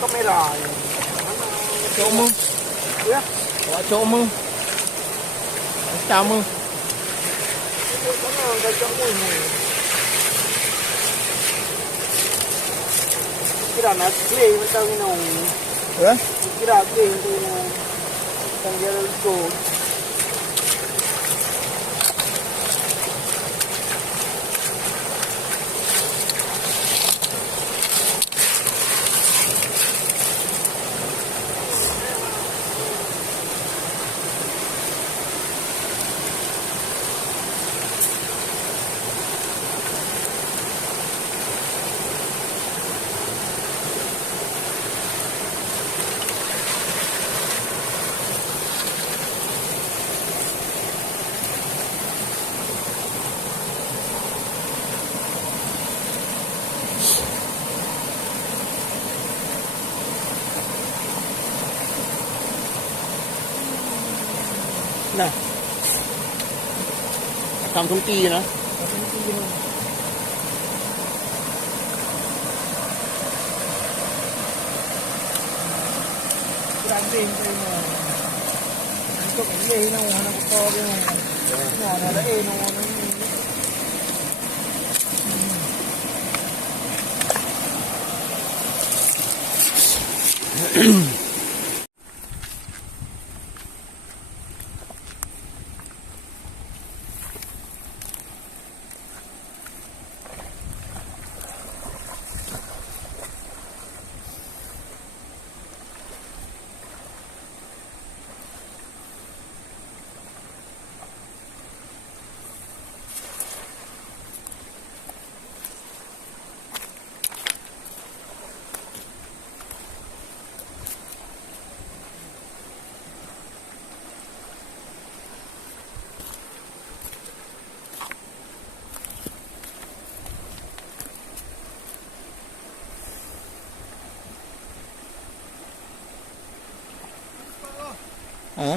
kamera yan. Chỗ mo. Kuya? Wala chỗ mo. Basta mo. Ano, ang ganda mo mo. Kira na, play, matawin na ako. Hả? Kira, play, ito na. Tanggal ko. Nè. Cầm thông chi vậy nó. Kurang din kayo mo. Ito kaya na mo na ko ko mo. Na na eh no no. Hả?